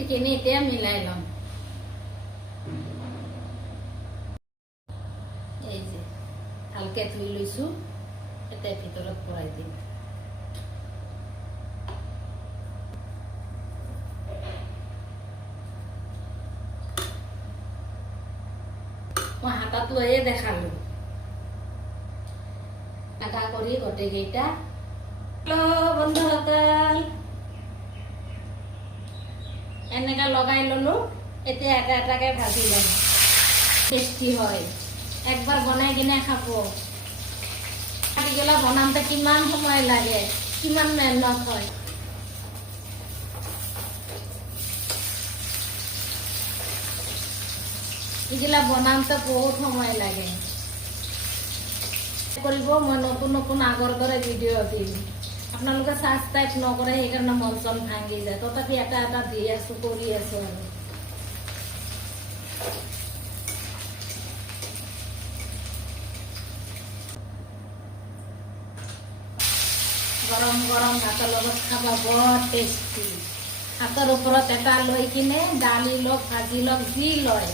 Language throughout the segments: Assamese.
এইখিনি এতিয়া মিলাই ল'ম। এই যে ভালকে ধুই লৈছোঁ, এতিয়া ভিতৰত ভৰাই দিম। মই হাতাটোৱে দেখালোঁ। আধা কৰি গোটেইকেইটা। হেল্ল' বন্ধুসকল, এনেকা লগাই ললো। এতিয়া এটা এটাকে ভাজি ল'ম। টেষ্টি হয়, একবাৰ বনাই কিনে খাব। এইগিলা বনাওঁতে কিমান সময় লাগে, কিমান মেহনত হয়। এইগিলা বনাওঁতে বহুত সময় লাগে। কৰিব, মই নতুন নতুন আগৰ দৰে ভিডিঅ' দিম। আপোনালোকে ছাবস্ক্ৰাইব নকৰে, সেইকাৰণে মন চন ভাঙি যায়। তথাপি এটা এটা দি আছোঁ, কৰি আছোঁ আৰু। গৰম গৰম ভাতৰ লগত খাব বৰ টেষ্টি। ভাতৰ ওপৰত এটা লৈ কিনে দালি লওক, ভাজি লওক, যি লয়,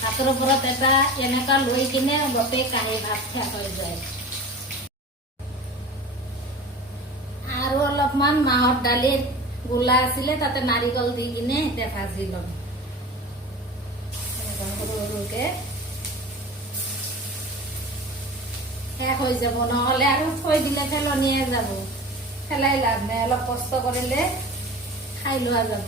ভাতৰ ওপৰত এটা এনেকুৱা লৈ কিনে গোটেই কাঁহী ভাত শেষ হৈ যায়। আৰু অলপমান মাহৰ দালিৰ গোলা আছিলে, তাতে নাৰিকল দি কিনে এতিয়া ভাজি ল'ম। সৰু সৰুকে শেষ হৈ যাব, নহ'লে আৰু থৈ দিলে পেলনিয়ে যাব। পেলাই লাভ নাই, অলপ কষ্ট কৰিলে খাই লোৱা যাব।